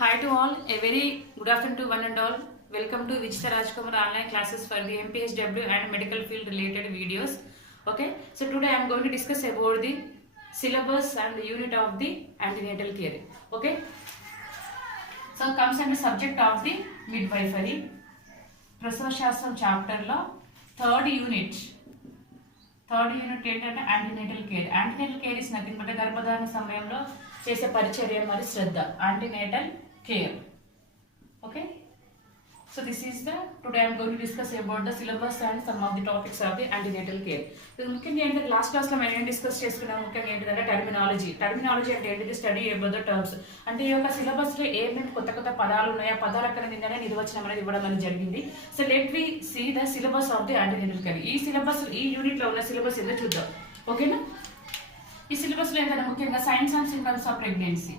Hi to all, a very good afternoon to one and all. Welcome to Vichita Rajkumar online classes for the MPHW and medical field related videos. Okay, so today I am going to discuss about the syllabus and the unit of the antenatal care. Okay, so comes under subject of the midwifery. ప్రసవ శాస్త్రం చాప్టర్లో third unit ఏంటంటే antenatal care. Antenatal care is nothing but గర్భధారణ సమయంలో చేసే పరిచర్య మరియు శ్రద్ధ, antenatal care. Okay, so this is the today I am going to discuss about the syllabus and some of the topics of the antenatal care. ముఖ్యంగా ఏంటంటే last class లో మనం డిస్కస్ చేసుకున్నాం. ముఖ్యంగా ఏంటంటే టర్మినాలజీ అంటే ఏంటిది, స్టడీ అబౌట్ ద టర్మ్స్. అంటే ఈ యొక్క సిలబస్ లో ఏమేమి కొత్త కొత్త పదాలు ఉన్నాయో ఆ పదాల నిందనే నిర్వచనం అనేది ఇవ్వడం అనేది జరిగింది. So let we see the syllabus of the antenatal care. ఈ సిలబస్ ఈ యూనిట్ లో ఉన్న సిలబస్ ఏంటో చూద్దాం. ఓకేనా, ఈ సిలబస్ లో ఏంటంటే ముఖ్యంగా science and symptoms of pregnancy,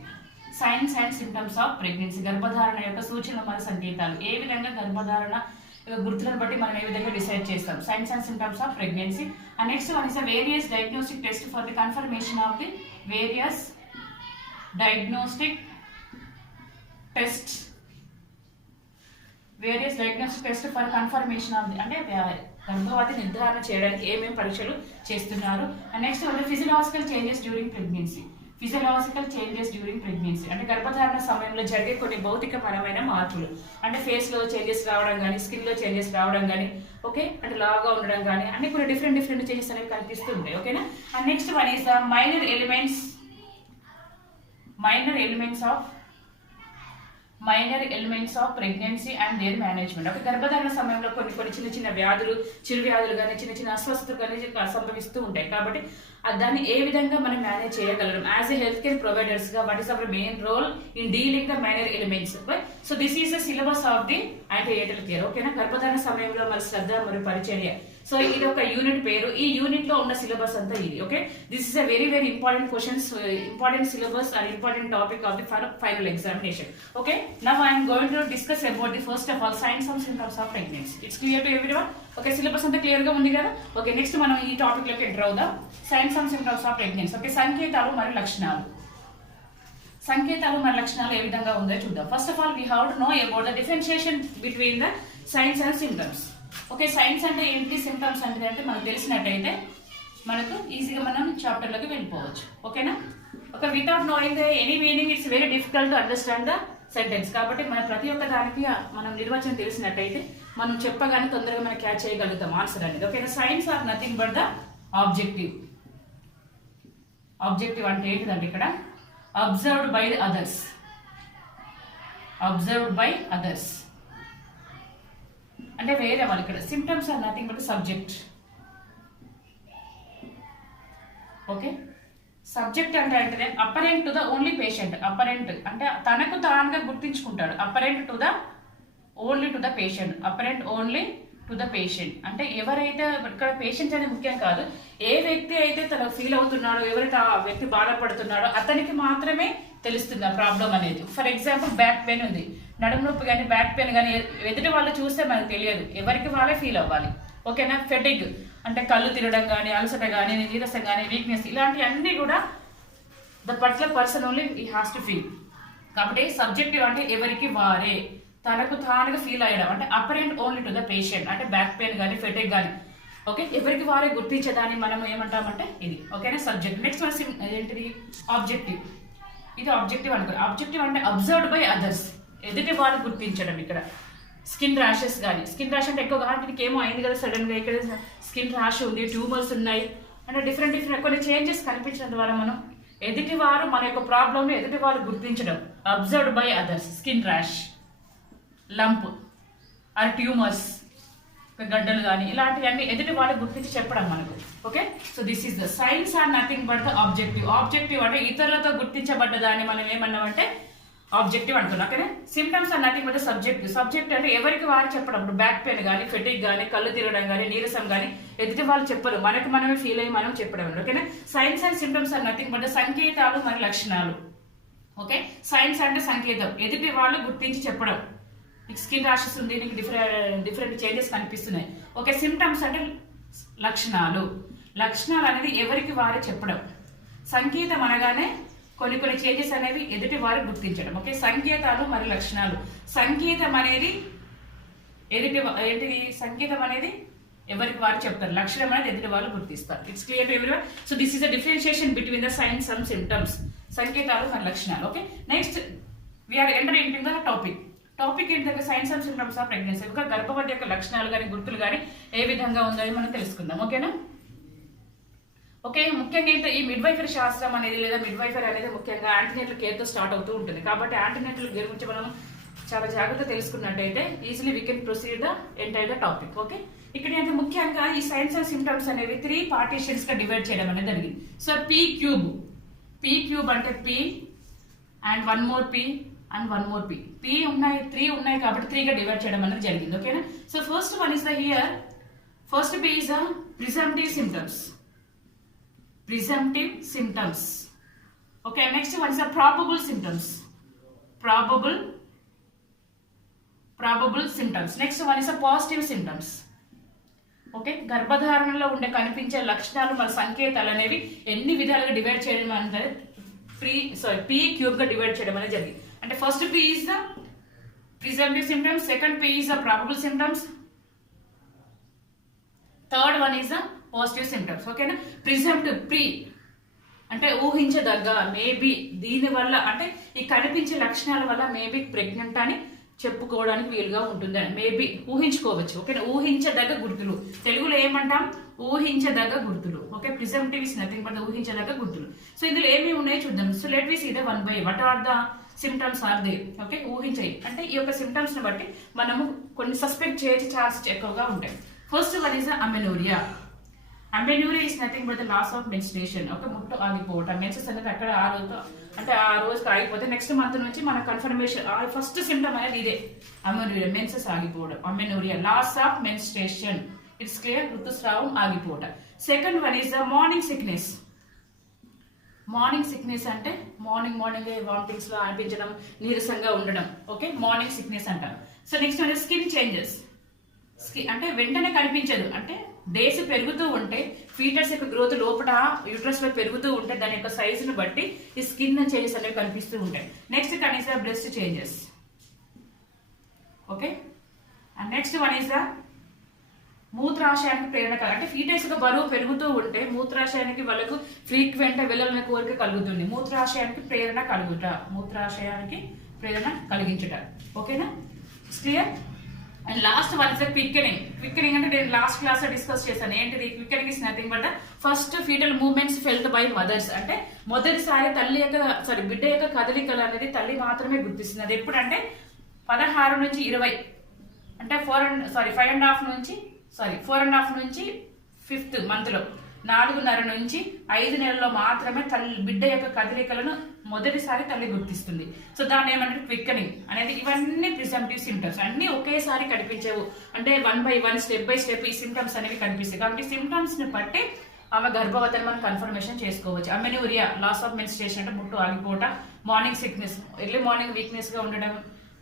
science and symptoms of pregnancy, గర్భధారణ యొక్క సూచనలు మరియు సంకేతాలు, ఏ విధంగా గర్భధారణ గుర్తులను బట్టి మనం ఏ విధంగా డిసైడ్ చేస్తాం, science and symptoms of pregnancy. And next one is various diagnostic test for the confirmation of the various diagnostic test for confirmation of the, అంటే గర్భవతి నిర్ధారణ చేయడానికి ఏమేమి పరీక్షలు చేస్తున్నారు. And next physiological changes during pregnancy, అంటే గర్భధారణ సమయంలో జరిగే కొన్ని భౌతికపరమైన మార్పులు, అంటే ఫేస్ లో చేంజెస్ రావడం కానీ, స్కిన్ లో చేంజెస్ రావడం కానీ, ఓకే, అంటే లాగా ఉండడం కానీ, అన్ని కొన్ని డిఫరెంట్ చేంజెస్ అనేవి కనిపిస్తుంటాయి. ఓకేనా. And next one is the minor elements of pregnancy and their management. ఒక గర్భధారణ సమయంలో కొన్ని చిన్న వ్యాధులు, చిరు వ్యాధులు కానీ, చిన్న అస్వస్థతలు కానీ సంభవిస్తూ ఉంటాయి. కాబట్టి దాన్ని ఏ విధంగా మనం మేనేజ్ చేయగలం as a health care providers గా, what is our main role in dealing the minor elements. So this is the syllabus of the antenatal care. ఓకేనా, గర్భధారణ సమయంలో మరి శ్రద్ధ మరియు పరిచర్య. సో ఇది ఒక యూనిట్ పేరు. ఈ యూనిట్ లో ఉన్న సిలబస్ అంతా ఇది. Okay, this is a very important questions, important syllabus and important topic of the final examination. Okay, now I am going to discuss about the first of all signs and symptoms of pregnancy. It's clear to everyone? Okay, syllabus అంతా clear గా ఉంది కదా. Okay, next మనం ఈ topic లోకి enter అవుదాం. Science and symptoms of pregnancy. Okay, సంకేతాలు మరియు లక్షణాలు ఏ విధంగా ఉందో చూద్దాం. First of all we have to know about the differentiation between the signs and symptoms. Okay, science అంటే ఏంటి, సిమ్టమ్స్ అంటే మనకు తెలిసినట్టయితే మనకు ఈజీగా మనం చాప్టర్ లోకి వెళ్ళిపోవచ్చు. ఓకేనా. Okay, without knowing the any meaning it's very difficult to understand the sentence. కాబట్టి మన ప్రతి ఒక్క దానికి మనం నిర్వచనం తెలిసినట్టయితే మనం చెప్పగానే తొందరగా మనం క్యాచ్ చేయగలుగుతాం ఆన్సర్ అనేది. ఓకేనా. Signs are nothing but the objective అంటే ఏంటిదంటే ఇక్కడ అబ్జర్వ్డ్ బై అదర్స్ అంటే వేరే వాళ్ళు. ఇక్కడ symptoms are nothing but subject. Okay, subject అంటే apparent to the only patient. Apparent అంటే తనకు తానుగా గుర్తించుకుంటాడు. Apparent only to the patient అంటే ఎవరైతే ఇక్కడ పేషెంట్ అనేది ముఖ్యం కాదు, ఏ వ్యక్తి అయితే తనకు ఫీల్ అవుతున్నాడో, ఎవరైతే ఆ వ్యక్తి బాధపడుతున్నాడో అతనికి మాత్రమే తెలుస్తుంది ఆ ప్రాబ్లం అనేది. ఫర్ ఎగ్జాంపుల్ బ్యాక్ పెయిన్ ఉంది, నడుము నొప్పి కానీ, బ్యాక్ పెయిన్ కానీ ఎదుటి వాళ్ళు చూస్తే మనకు తెలియదు, ఎవరికి వాళ్ళే ఫీల్ అవ్వాలి. ఓకేనా. ఫెటిగ్ అంటే కళ్ళు తిరగడం కానీ, అలసట కానీ, నీరసం కానీ, వీక్నెస్, ఇలాంటివన్నీ కూడా the particular person only he has to feel. కాబట్టి సబ్జెక్టివ్ అంటే ఎవరికి వారే, తనకు తానుగా ఫీల్ అయ్యడం. అంటే apparent only to the patient అంటే బ్యాక్ పెయిన్ కానీ, ఫెటిగ్ కానీ, ఓకే, ఎవరికి వారే గుర్తించదాన్ని మనం ఏమంటామంటే ఇది. ఓకేనా, సబ్జెక్ట్. నెక్స్ట్ ఏంటిది, ఆబ్జెక్టివ్. ఇది ఆబ్జెక్టివ్ అనుకో. ఆబ్జెక్టివ్ అంటే అబ్జర్వ్డ్ బై అదర్స్, ఎదుటి వాళ్ళు గుర్తించడం. ఇక్కడ స్కిన్ ర్యాషెస్ కానీ, స్కిన్ ర్యాష్ అంటే ఎక్కువ వాటికి ఏమో అయింది కదా సడన్ గా, ఇక్కడ స్కిన్ ర్యాష్ ఉంది, ట్యూమర్స్ ఉన్నాయి, అంటే డిఫరెంట్ కొన్ని చేంజెస్ కనిపించడం ద్వారా మనం ఎదుటి వారు మన యొక్క ప్రాబ్లమ్ ఎదుటి వారు గుర్తించడం. Observed by others, skin rash, lump or tumours, గడ్డలు కానీ, ఇలాంటివన్నీ ఎదుటి వాళ్ళు గుర్తించి చెప్పడం మనకు. Okay, so this is the signs are nothing but the objective అంటే ఇతరులతో గుర్తించబడ్డదాన్ని మనం ఏమన్నామంటే ఆబ్జెక్టివ్ అంటున్నాం. Okay, symptoms are nothing but the subject అంటే ఎవరికి వారు చెప్పడం. ఇప్పుడు బ్యాక్ పెయిన్ కానీ, ఫెటిక్ కానీ, కళ్ళు తిరగడం కానీ, నీరసం కానీ ఎదుటి వాళ్ళు చెప్పరు, మనమే ఫీల్ అయ్యి మనం చెప్పడం. ఓకేనా. Signs and symptoms are nothing but the సంకేతాలు మరియు లక్షణాలు. ఓకే, సైన్స్ అంటే సంకేతం, ఎదుటి వాళ్ళు గుర్తించి చెప్పడం. నీకు స్కిన్ ర్యాషెస్ ఉంది, నీకు డిఫరెంట్ చేంజెస్ కనిపిస్తున్నాయి. ఓకే, సిమ్టమ్స్ అంటే లక్షణాలు అనేది ఎవరికి వారే చెప్పడం. సంకేతం అనగానే కొన్ని చేంజెస్ అనేవి ఎదుటి వారు గుర్తించడం. ఓకే, సంకేతాలు మరియు లక్షణాలు. సంకేతం అనేది సంకేతం అనేది ఎవరికి వారు చెప్తారు, లక్షణం అనేది ఎదుటి వాళ్ళు గుర్తిస్తారు. It's clear to everyone. So this is the differentiation between the signs and symptoms. సంకేతాలు మరియు లక్షణాలు. Okay, next we are entering in the topic ఏంటంటే signs and symptoms of pregnancy. ఒక గర్భవతి యొక్క లక్షణాలు కానీ గుర్తులు కానీ ఏ విధంగా ఉందో మనం తెలుసుకుందాం. ఓకేనా? ఓకే, ముఖ్యంగా అయితే ఈ మిడ్వైఫరీ శాస్త్రం అనేది లేదా మిడ్వైఫరీ అనేది ముఖ్యంగా యాంటీనేటల్ కేర్ తో స్టార్ట్ అవుతూ ఉంటుంది. కాబట్టి యాంటీనేటల్ కేర్ గురించి మనం చాలా జాగ్రత్త తెలుసుకున్నట్టయితే easily we can proceed the entire the topic. Okay, ఇక్కడ అయితే ముఖ్యంగా ఈ సైన్స్ అండ్ సిమ్టమ్స్ అనేవి 3 పార్టీషన్స్ గా డివైడ్ చేయడం అనేది జరిగింది. సో పీ క్యూబ్ అంటే P and 1 more P and 1 more P. P ఉన్నాయి 3 ఉన్నాయి కాబట్టి 3 గా డివైడ్ చేయడం అనేది జరిగింది. ఓకేనా? So first one is the here first P is the presumptive symptoms. Okay, next one is the probable symptoms. Next one is the positive symptoms. Okay, గర్భధారణలో ఉండే కనిపించే లక్షణాలు మన సంకేతాలు అనేవి ఎన్ని విధాలుగా డివైడ్ చేయడం అనేది పీ క్యూబ్ గా డివైడ్ చేయడం అనేది జరిగింది. అంటే first P is the presumptive symptoms, second P is the probable symptoms, third one is the positive symptoms. ఓకేనా? ప్రిజంప్టివ్ ప్రీ అంటే ఊహించదగ్గ, మేబీ దీని వల్ల అంటే ఈ కనిపించే లక్షణాల వల్ల మేబీ ప్రెగ్నెంట్ అని చెప్పుకోవడానికి వీలుగా ఉంటుంది. మేబీ ఊహించుకోవచ్చు. ఓకేనా? ఊహించదగ్గ గుర్తులు, తెలుగులో ఏమంటాం? ఊహించదగ్గ గుర్తులు. Okay, presumptive is nothing but ఊహించదగ్గ గుర్తులు. సో ఇందులో ఏమేమి ఉన్నాయో చూద్దాం. So let we see the one by what are the symptoms are they. Okay, ఊహించాయి అంటే ఈ యొక్క సిమ్టమ్స్ ని బట్టి మనము కొన్ని సస్పెక్ట్ చేయొచ్చు ఛాన్సెస్ ఎక్కువగా ఉంటాయి. First one is amenorrhoea. Amenorrhoea is nothing but the loss of menstruation. Okay, ముట్టు ఆగిపోవటం. మెన్సెస్ అనేది అక్కడ ఆ రోజుకి ఆగిపోతే నెక్స్ట్ మంత్ నుంచి మన కన్ఫర్మేషన్ ఫస్ట్ సిమ్టమ్ అనేది ఇదే అమెనోరియా, మెన్సెస్ ఆగిపోవడం. Amenorrhoea, loss of menstruation. It's clear, ఋతుస్రావం ఆగిపోవటం. Second one is the morning sickness. అంటే మార్నింగ్ వామిటింగ్స్ లో అనిపించడం, నీరసంగా ఉండడం. ఓకే, మార్నింగ్ సిక్నెస్ అంటారు. So next one skin changes. అంటే వెంటనే కనిపించదు, అంటే డేస్ పెరుగుతూ ఉంటే ఫీటర్స్ యొక్క గ్రోత్ లోపల యూట్రస్ లో పెరుగుతూ ఉంటే దాని యొక్క సైజును బట్టి ఈ స్కిన్ చేంజెస్ అనేవి కనిపిస్తూ ఉంటాయి. Next one is the breast changes. Okay, and next one is the మూత్రాశయానికి ప్రేరణ. అంటే ఫీటర్స్ యొక్క బరువు పెరుగుతూ ఉంటే మూత్రాశయానికి వాళ్ళకు ఫ్రీక్వెంట్ వెళ్ళాలనే కోరిక కలుగుతుంది. మూత్రాశయానికి ప్రేరణ కలిగించుట. ఓకేనా? Clear? And last one is the quickening అంటే నేను లాస్ట్ క్లాస్ లో డిస్కస్ చేశాను. ఏంటిది? Quickening is nothing but first foetal movements felt by mothers. అంటే మొదటిసారి బిడ్డ యొక్క కదలికలు అనేది తల్లి మాత్రమే గుర్తిస్తుంది. అది ఎప్పుడంటే 16 నుంచి 20 అంటే 4.5 నుంచి 5th మంత్ లో 4.5 నుంచి 5 నెలల్లో మాత్రమే బిడ్డ యొక్క కదలికలను మొదటిసారి తల్లి గుర్తిస్తుంది. సో దాన్ని ఏమంటే క్విక్కనింగ్ అనేది. ఇవన్నీ ప్రిజంప్టివ్ సిమ్టమ్స్, అన్ని ఒకేసారి కనిపించవు. అంటే 1 by 1 స్టెప్ బై స్టెప్ ఈ సిమ్టమ్స్ అనేవి కనిపిస్తాయి. కాబట్టి సిమ్టమ్స్ ని బట్టి ఆమె గర్భవతిని మనం కన్ఫర్మేషన్ చేసుకోవచ్చు. అమెనోరియా, లాస్ ఆఫ్ మెన్స్ట్రుయేషన్ అంటే ముట్టు ఆగిపోవటం, morning sickness, early morning weakness గా ఉండడం,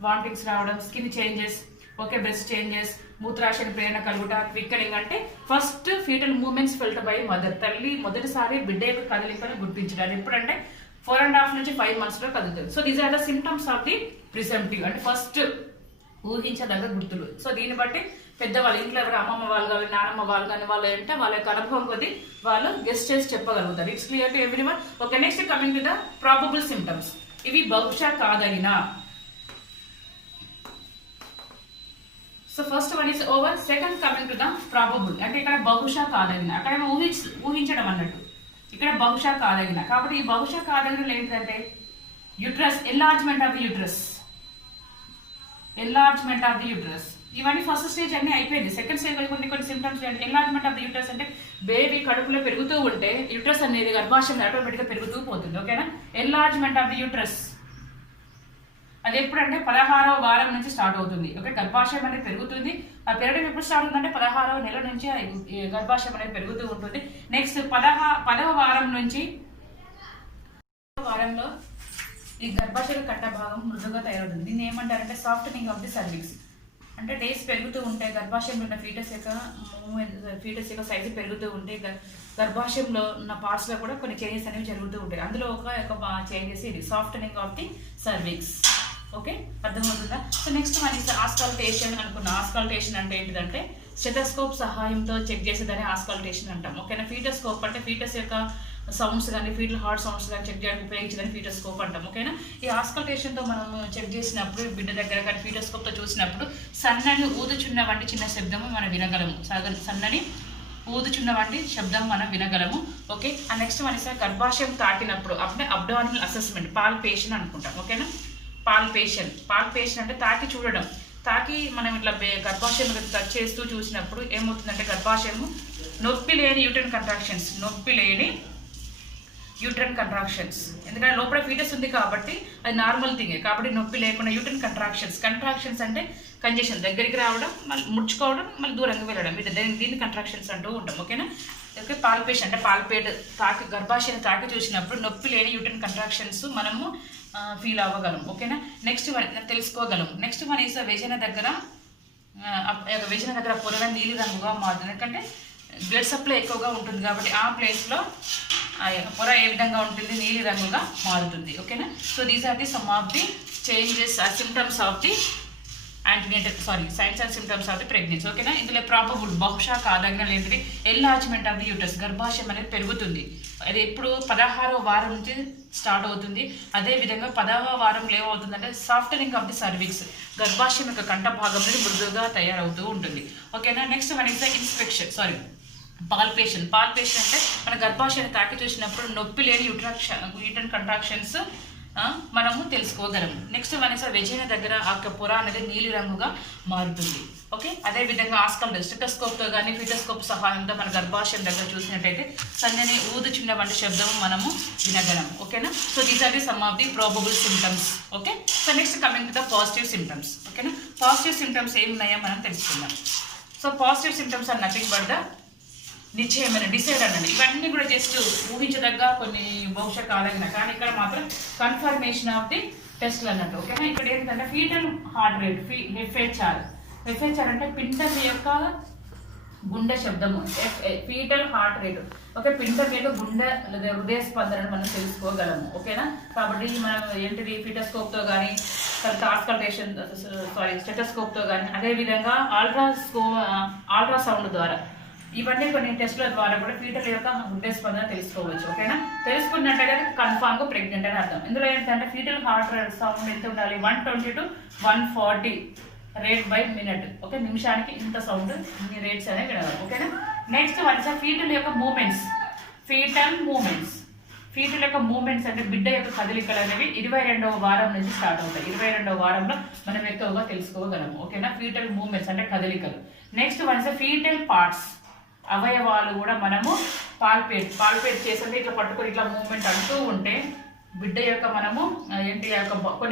వామిటింగ్స్ రావడం, skin changes, okay, breast changes, మూత్రాశయ ప్రేరణ కలుగుట. క్విక్కనింగ్ అంటే first foetal movements felt by mother. తల్లి మొదటిసారి బిడ్డ యొక్క కదలికను గుర్తించడం. అది ఎప్పుడంటే 4.5 నుంచి 5 months లో కదులుతుంది. So these are the symptoms of the presumptive అంటే ఫస్ట్ ఊహించదగ్గ గుర్తులు. సో దీన్ని బట్టి పెద్దవాళ్ళు ఇంట్లో ఎవరు అమ్మమ్మ వాళ్ళు కానీ నానమ్మ వాళ్ళు కానీ వాళ్ళు అంటే వాళ్ళ యొక్క అనుభవం కొద్దీ వాళ్ళు గెస్ట్ చేసి చెప్పగలుగుతారు. It's clear to everyone. Okay, next coming to the probable symptoms. ఇవి బహుశా కాదగిన. So first one is over. Second coming to the probable అంటే ఇక్కడ బహుశా కాదగిన. అక్కడ ఊహించడం అన్నట్టు, ఇక్కడ బహుశా కాదగిన. కాబట్టి ఈ బహుశా కాదగినలు ఏంటంటే uterus, enlargement of the uterus. ఇవన్నీ ఫస్ట్ స్టేజ్ అన్ని అయిపోయింది. సెకండ్ స్టేజ్ కొన్ని symptoms. Enlargement of the uterus అంటే బేబీ కడుపులో పెరుగుతూ ఉంటే యూట్రస్ అనేది గర్భాశయం ఆటోమేటిక్ గా పెరుగుతూ పోతుంది. ఓకేనా? ఎన్లార్జ్మెంట్ ఆఫ్ ది యూట్రస్ అది ఎప్పుడంటే 16వ వారం నుంచి స్టార్ట్ అవుతుంది. ఓకే, గర్భాశయం అనేది పెరుగుతుంది. ఆ పెరగడం ఎప్పుడు స్టార్ట్ అవుతుందంటే 16వ నెల నుంచి గర్భాశయం అనేది పెరుగుతూ ఉంటుంది. నెక్స్ట్ 10వ వారం నుంచి వారంలో ఈ గర్భాశయ కట్ట భాగం మృదుగా తయారవుతుంది. దీన్ని ఏమంటారంటే సాఫ్టనింగ్ ఆఫ్ ది సర్విక్స్. అంటే డేస్ పెరుగుతూ ఉంటాయి, గర్భాశయంలో ఉన్న ఫీటస్ యొక్క సైజు పెరుగుతూ ఉంటే గర్భాశయంలో ఉన్న పార్ట్స్లో కూడా కొన్ని చేంజెస్ అనేవి జరుగుతూ ఉంటాయి. అందులో ఒక చేంజెస్ ఇది softening of the cervix. Okay, అర్థమవుతుందా? సో నెక్స్ట్ మనకి ఆస్కల్టేషన్ అనుకున్న. ఆస్కల్టేషన్ అంటే ఏంటిదంటే స్టెథోస్కోప్ సహాయంతో చెక్ చేసేదాన్ని ఆస్కల్టేషన్ అంటాం. ఓకేనా? ఫీటోస్కోప్ అంటే ఫీటస్ యొక్క సౌండ్స్ కానీ ఫీటల్ హార్ట్ సౌండ్స్ కానీ చెక్ చేయడానికి ఉపయోగించేదాన్ని ఫీటోస్కోప్ అంటాం. ఓకేనా? ఈ ఆస్కల్టేషన్తో మనం చెక్ చేసినప్పుడు బిడ్డ దగ్గర కానీ ఫీటోస్కోప్తో చూసినప్పుడు సన్నని ఊదుచున్న వంటి చిన్న శబ్దము మనం వినగలము. సన్నని ఊదుచున్న వంటి శబ్దం మనం వినగలము. ఓకే, ఆ నెక్స్ట్ మన గర్భాశయం తాకినప్పుడు అబ్డామినల్ అసెస్మెంట్, పాల్పేషన్ అనుకుంటాం. ఓకేనా? పాల్పేషన్ అంటే తాకి చూడడం. తాకి మనం ఇట్లా గర్భాశయం టచ్ చేస్తూ చూసినప్పుడు ఏమవుతుందంటే గర్భాశయము నొప్పి లేని యూట్రన్ కంట్రాక్షన్స్, ఎందుకంటే లోపల ఫీటస్ ఉంది కాబట్టి అది నార్మల్ థింగే, కాబట్టి నొప్పి లేకుండా యూట్రన్ కంట్రాక్షన్స్ అంటే కంజెషన్, దగ్గరికి రావడం, మళ్ళీ ముడుచుకోవడం, మళ్ళీ దూరంగా వెళ్ళడం, దీన్ని కంట్రాక్షన్స్ అంటూ ఉంటాం. ఓకేనా? ఓకే, పాల్పేషన్ అంటే గర్భాశయాన్ని తాకి చూసినప్పుడు నొప్పి లేని యూట్రన్ కంట్రాక్షన్స్ మనము ఫీల్ అవ్వగలం. ఓకేనా? నెక్స్ట్ తెలుసుకోగలం. నెక్స్ట్ మన వెజన దగ్గర పొరగా నీలి రంగుగా మారుతుంది, ఎందుకంటే బ్లడ్ సప్లై ఎక్కువగా ఉంటుంది కాబట్టి ఆ ప్లేస్లో పొర ఏ విధంగా ఉంటుంది, నీలి రంగుగా మారుతుంది. ఓకేనా? So these are the some of the changes symptoms of the signs and symptoms of the pregnancy. ఓకేనా? ఇందులో ప్రాబబుల్ బహుశా కాదగిన ఏంటిది ఎన్లార్జ్మెంట్ ఆఫ్ ది యూటరస్, గర్భాశయం అనేది పెరుగుతుంది. అది ఎప్పుడు 16వ వారం నుంచి స్టార్ట్ అవుతుంది. అదేవిధంగా 10వ వారంలో ఏమవుతుందంటే సాఫ్టనింగ్ ఆఫ్ ది సర్విక్స్, గర్భాశయం యొక్క కంఠ భాగం అనేది మృదువుగా తయారవుతూ ఉంటుంది. ఓకేనా? నెక్స్ట్ మన పాల్పేషన్ అంటే మన గర్భాశయాన్ని తాకి చూసినప్పుడు నొప్పి లేని యూట్రన్ కంట్రాక్షన్స్ మనము తెలుసుకోగలము. నెక్స్ట్ మన వెజైనా దగ్గర ఆ పొర అనేది నీలి రంగుగా మారుతుంది. ఓకే, అదేవిధంగా స్టెథోస్కోప్తో కానీ ఫీటోస్కోప్ సహాయంతో మన గర్భాశయం దగ్గర చూసినట్టయితే సన్నని ఊదుచున్న వంటి శబ్దం మనము వినగలము. ఓకేనా? So these are the some of the probable symptoms. Okay, so next coming to the positive symptoms. ఓకేనా? పాజిటివ్ సిమ్టమ్స్ ఏమున్నాయో మనం తెలుసుకుందాం. So positive symptoms are nothing but the నిశ్చయమైన డిసైడ్ అనండి. ఇవన్నీ కూడా జస్ట్ ఊహించదగ్గ కొన్ని బహుశా కాదగిన, కానీ ఇక్కడ మాత్రం కన్ఫర్మేషన్ ఆఫ్ ది టెస్ట్లు అన్నట్టు. ఓకేనా? ఇక్కడ ఏంటంటే ఫీటల్ హార్ట్ రేట్, ఎఫ్హెచ్ఆర్ అంటే పిండం యొక్క గుండె శబ్దము, ఫీటల్ హార్ట్ రేటు. ఓకే, పిండం యొక్క గుండె లేదా హృదయ స్పందనను మనం తెలుసుకోగలము. ఓకేనా? కాబట్టి మనం ఏంటిది ఫీటోస్కోప్తో కానీ స్టెథోస్కోప్తో కానీ అదేవిధంగా అల్ట్రాసౌండ్ ద్వారా ఇవన్నీ కొన్ని టెస్టుల ద్వారా కూడా ఫీటల్ యొక్క హృదయ స్పందన తెలుసుకోవచ్చు. ఓకేనా? తెలుసుకున్నట్టయితే కన్ఫామ్గా ప్రెగ్నెంట్ అని అర్థం. ఇందులో ఏంటంటే ఫీటల్ హార్ట్ సౌండ్ ఎంత ఉండాలి, 120 to 140 rate by minute. Okay, నిమిషానికి ఇంత సౌండ్, ఇన్ని రేట్స్ అనేవి వినగలం. ఓకేనా? నెక్స్ట్ ఫీటల్ యొక్క మూమెంట్స్ అంటే బిడ్డ యొక్క కదలికలు అనేవి 22వ వారం నుంచి స్టార్ట్ అవుతాయి. 22వ వారంలో మనం ఎక్కువగా తెలుసుకోగలము. ఓకేనా? ఫీటల్ మూమెంట్స్ అంటే కదలికలు. నెక్స్ట్ ఫీటల్ పార్ట్స్, అవయవాలు కూడా మనము పాల్పేట్ చేసి ఇట్లా పట్టుకొని ఇట్లా మూవ్మెంట్ అంటూ ఉంటే బిడ్డ యొక్క మనము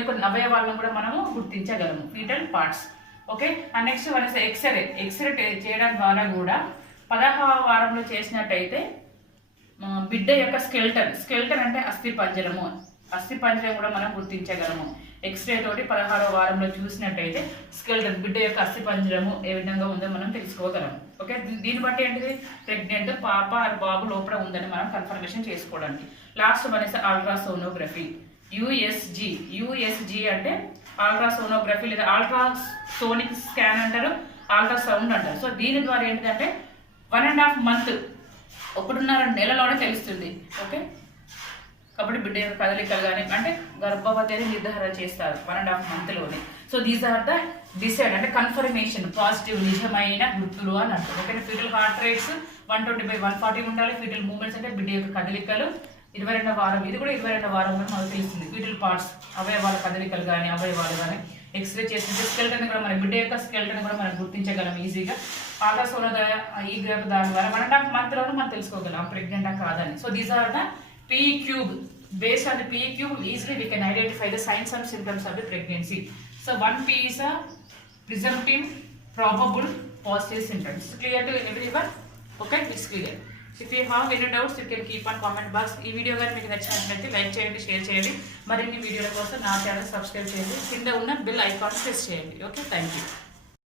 కొన్ని అవయవాలను కూడా మనము గుర్తించగలము, foetal parts. Okay, and next x ray చేయడం ద్వారా కూడా 10వ వారంలో చేసినట్టయితే బిడ్డ యొక్క స్కెల్టన్ అంటే అస్థిపంజరం కూడా మనం గుర్తించగలము. ఎక్స్రే తోటి 16వ వారంలో చూసినట్టయితే స్కెల్టన్, బిడ్డ యొక్క అస్థిపంజరము ఏ విధంగా ఉందో మనం తెలుసుకోగలము. ఓకే, దీన్ని బట్టి ఏంటిది ప్రెగ్నెంట్ పాప బాబు లోపల ఉందని మనం కన్ఫర్మేషన్ చేసుకోవడానికి. లాస్ట్ మనకి అల్ట్రాసోనోగ్రఫీ, యూఎస్జీ అంటే అల్ట్రాసోనోగ్రఫీ లేదా అల్ట్రాసోనిక్ స్కాన్ అంటారు, అల్ట్రాసౌండ్ అంటారు. సో దీని ద్వారా ఏంటంటే 1.5 month 1.5 నెలలోనే తెలుస్తుంది. ఓకే, కాబట్టి బిడ్డ యొక్క కదలికలు కానీ అంటే గర్భవతి అని నిర్ధారణ చేస్తారు 1.5 monthలోనే. So these are the decide అంటే కన్ఫర్మేషన్, పాజిటివ్ నిజమైన గుర్తులు అని అంటారు. ఓకే, ఫీటల్ హార్ట్ రేట్స్ 120/140 ఉండాలి. ఫీటల్ మూమెంట్స్ అంటే బిడ్డ యొక్క కదలికలు 22వ వారం, ఇది కూడా 22వ వారంలో మనకు తెలుస్తుంది. ఫీటల్ పార్ట్స్, అవయవాల కదలికలు కానీ అవయవాలు కానీ ఎక్స్రే చేస్తుంటే స్కెల్టన్ కూడా మన బిడ్డ యొక్క స్కెల్టన్ కూడా మనం గుర్తించగలం ఈజీగా. అల్ట్రాసౌండ్ ఈ గ్రాఫ్ దాని ద్వారా 1.5 monthలోనే మనం తెలుసుకోగలం ప్రెగ్నెంటా కాదని. So these are the P cube. Based on the P cube, easily we can identify the signs and symptoms of the pregnancy. So 1P is a presumptive, probable, positive symptoms. Clear to everyone? Okay, it's clear. If you have any doubts, you can keep on comment box. ఈ video కానీ మీకు నచ్చినట్లయితే like చేయండి, share చేయండి. మరిన్ని వీడియోల కోసం నా ఛానల్ సబ్స్క్రైబ్ చేయండి. కింద ఉన్న బెల్ ఐకాన్ ప్రెస్ చేయండి. Okay, thank you.